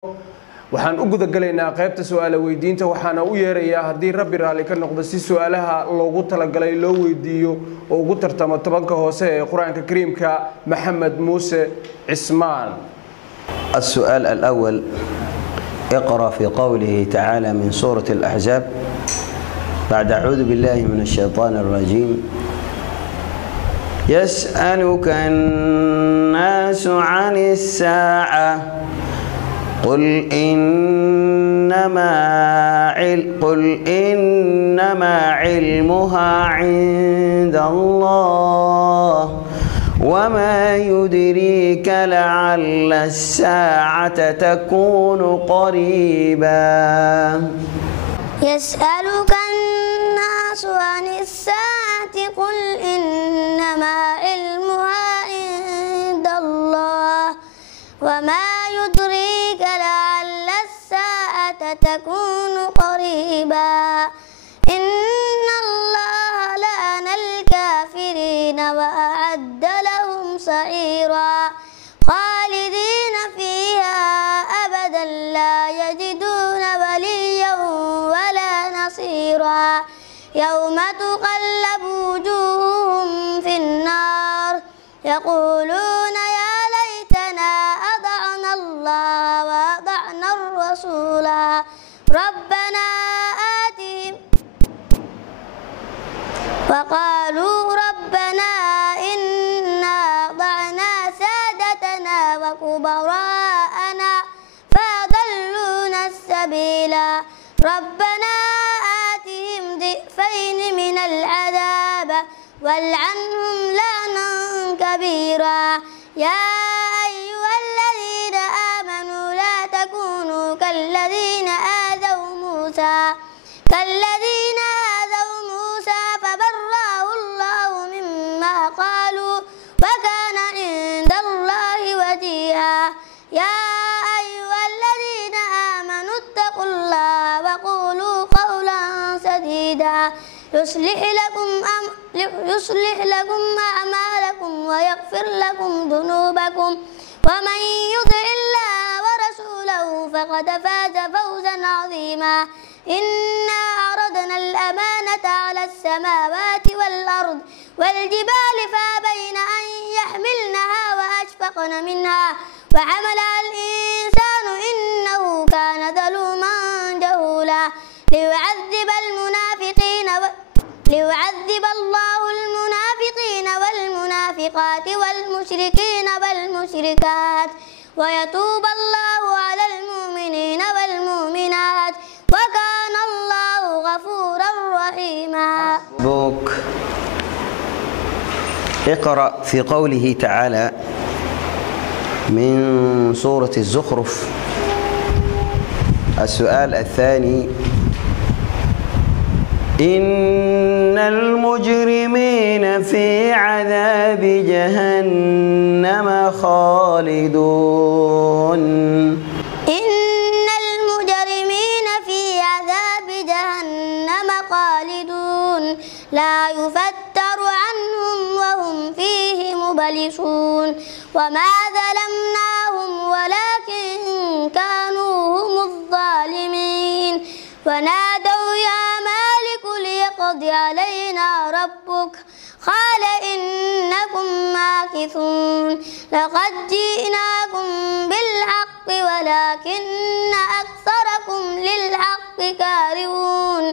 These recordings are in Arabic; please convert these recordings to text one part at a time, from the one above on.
waxaan u guda galaynaa qaybta su'aal weydiinta waxaana u yeerayaa hadii Rabbi raali ka noqdo si su'aalaha loogu talagalay loo weydiiyo oo ugu tartamo tobanka hoose ee Quraanka Kariimka Maxamed Muuse Cismaan. السؤال الأول اقرأ في قوله تعالى من سورة الأحزاب بعد أعوذ بالله من الشيطان الرجيم يسألك الناس عن الساعة قل إنما علمها عند الله وما يدريك لعل الساعة تكون قريبا. يسألك الناس عن الساعة قل إنما علمها عند الله وما يدريك لعل الساعة تكون قريبا. إن الله لعن الكافرين وأعد لهم سعيرا خالدين فيها أبدا لا يجدون وليا ولا نصيرا. يوم تقلب وجوههم في النار يقولون يا ليتنا أطعنا الله وأطعنا الرسولا ربنا آتهم وقالوا ربنا إنا أطعنا سادتنا وكبراءنا فأضلونا السبيلا ربنا آتهم ضعفين من العذاب والعنهم لعنا كبيرا. يا أيها الذين آمنوا لا تكونوا كالذين آذوا موسى فبرأه الله مما قالوا وكان عند الله وجيها. يا أيها الذين آمنوا اتقوا الله وقولوا قولا سديدا يصلح لكم أعمالكم ويغفر لكم ذنوبكم ومن يطع الله ورسوله فقد فاز فوزا عظيما. إنا عرضنا الأمانة على السماوات والأرض والجبال فأبين أن يحملنها وأشفقن منها وحملها الإنسان إنه كان ظلوما جهولا. ليعذب الله المنافقين والمنافقات والمشركين والمشركات ويتوب الله على المؤمنين والمؤمنات وكان الله غفورا رحيما. بوك اقرأ في قوله تعالى من سورة الزخرف. السؤال الثاني إن المجرمين في عذاب جهنم خالدون. إن المجرمين في عذاب جهنم خالدون لا يفتر عنهم وهم فيه مبلسون. وما ظلمناهم ولكن كانوا هم الظالمين. ونادوا يا مالك ليقض علينا ربك قال إنكم ماكثون. لقد جئناكم بالحق ولكن أكثركم للحق كارهون.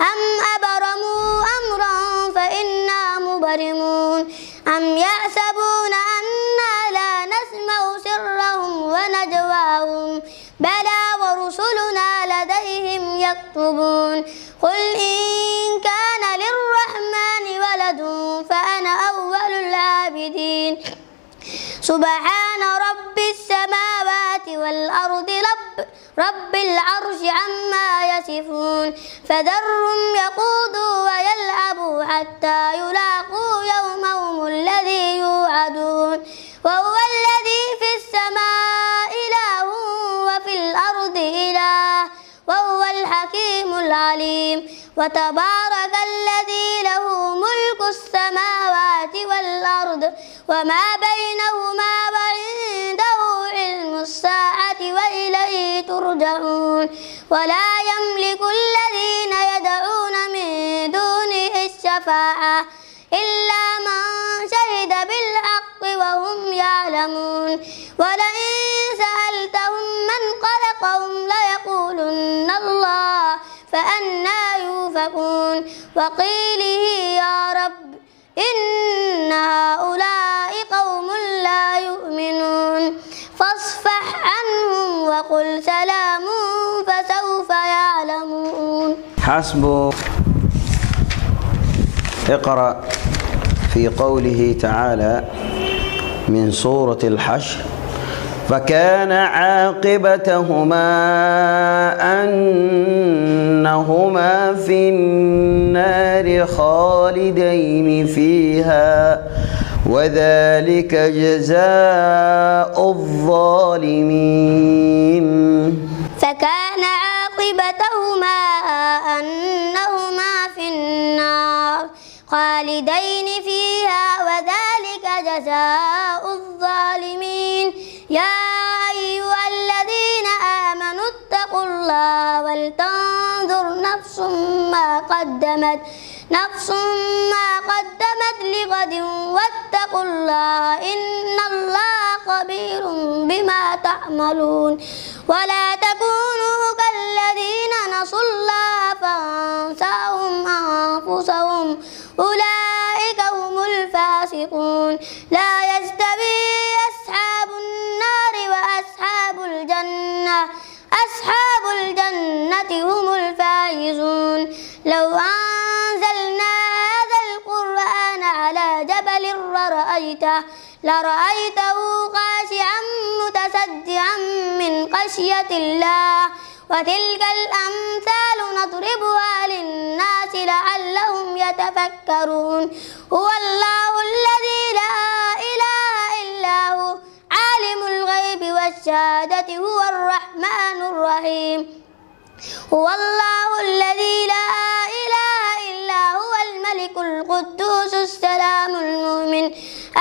أم أبرموا أمرا فإنا مبرمون. أم يحسبون أنا لا نسمع سرهم ونجواهم بلى ورسلنا لديهم يكتبون. قل إن كان للرحمن ولد فأنا أول العابدين. سبحان رب السماوات والأرض رب العرش عما يصفون. فذرهم يخوضوا ويلعبوا حتى يلاقوا يومهم الذي يوعدون. وهو الذي في السماء إله وفي الأرض إله وهو الحكيم العليم. وتبارك الذي له ملك السماوات والأرض وما بينهما وعنده علم الساعة وإليه ترجعون ولا يملك الذين يدعون من دونه الشفاعة إلا من شهد بالحق وهم يعلمون ولئن سألتهم من خلقهم ليقولن الله فأنى يؤفكون وقيله يا رب إن هؤلاء قوم لا يؤمنون فاصفح عنهم وقل سلام فسوف يعلمون. حسبك. اقرأ في قوله تعالى من سورة الحشر فكان عاقبتهما أنهما في النار خالدين فيها وذلك جزاء الظالمين. فكان عاقبتهما أنهما في النار خالدين فيها وذلك جزاء الظالمين. يا أيها الذين آمنوا اتقوا الله ولتنظر نفس ما قدمت لغد واتقوا الله إن الله خبير بما تعملون ولا تكونوا كالذين نسوا الله فأنساهم أنفسهم أولئك هم الفاسقون. لا يستوي أصحاب النار وأصحاب الجنة هم الفائزون. لو أنزلنا هذا القرآن على جبل لرأيته خاشعا متصدعا من خشية الله وتلك الأمثال نضربها للناس لعلهم يتفكرون. هو الله الذي لا إله إلا هو عالم الغيب والشهادة هو الرحمن الرحيم. هو الله الذي لا إله إلا هو الملك القدوس السلام المؤمن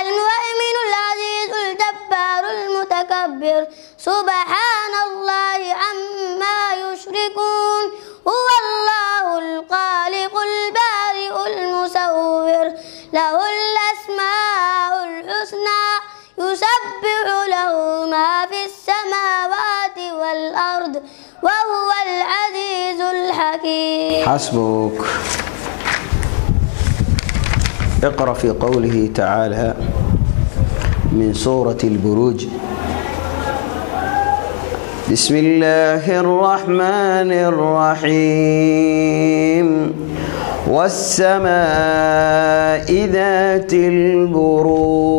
المهيمن العزيز الجبار المتكبر سبحان الله عما يشركون. هو الله الخالق البارئ المصور له الأسماء الحسنى يسبح له ما في السماوات والأرض وهو العزيز الحكيم. حسبك. اقرأ في قوله تعالى من سورة البروج بسم الله الرحمن الرحيم والسماء ذات البروج.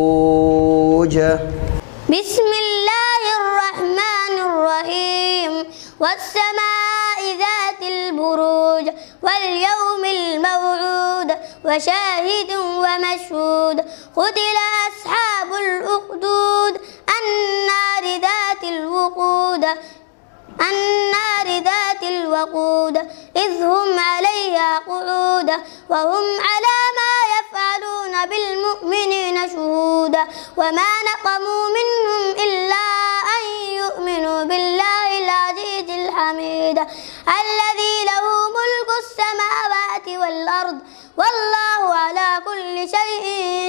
بسم الله الرحمن الرحيم والسماء ذات البروج واليوم الموعود وشاهد ومشهود قتل أصحاب الأخدود النار ذات الوقود إذ هم عليها قعود وهم على ما يفعلون بالمؤمنين شهودا وما نقموا منهم إلا أن يؤمنوا بالله العزيز الحميد الذي له ملك السماوات والأرض والله على كل شيء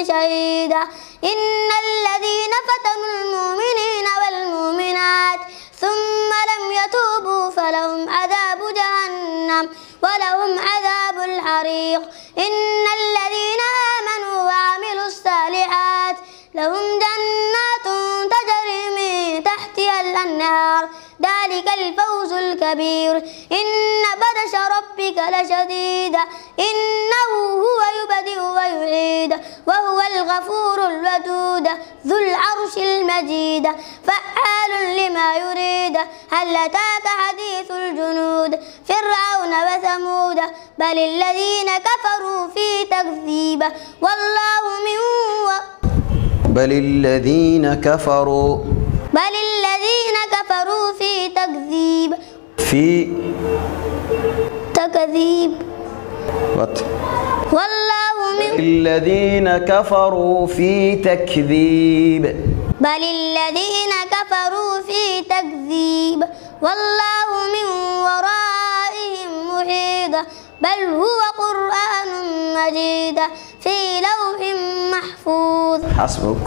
شهيد. إن الذين فتنوا المؤمنين والمؤمنات ثم لم يتوبوا فلهم عذاب جهنم ولهم عذاب الحريق. إن الذين آمنوا وعملوا الصالحات لهم جنات تجري من تحتها الأنهار ذلك الفوز الكبير. إن بطش ربك لشديد إنه هو يبدئ ويعيد وهو الغفور الودود ذو العرش المجيد فعال لما يريد. هل أتاك حديث الجنود فرعون وثمود بل الذين كفروا في تكذيب والله من بل الذين كفروا في تكذيب والله من الذين كفروا في تكذيب بل الذين كفروا في تكذيب والله من ورائهم محيط بل هو قرآن مجيد في لوح محفوظ. حسبك.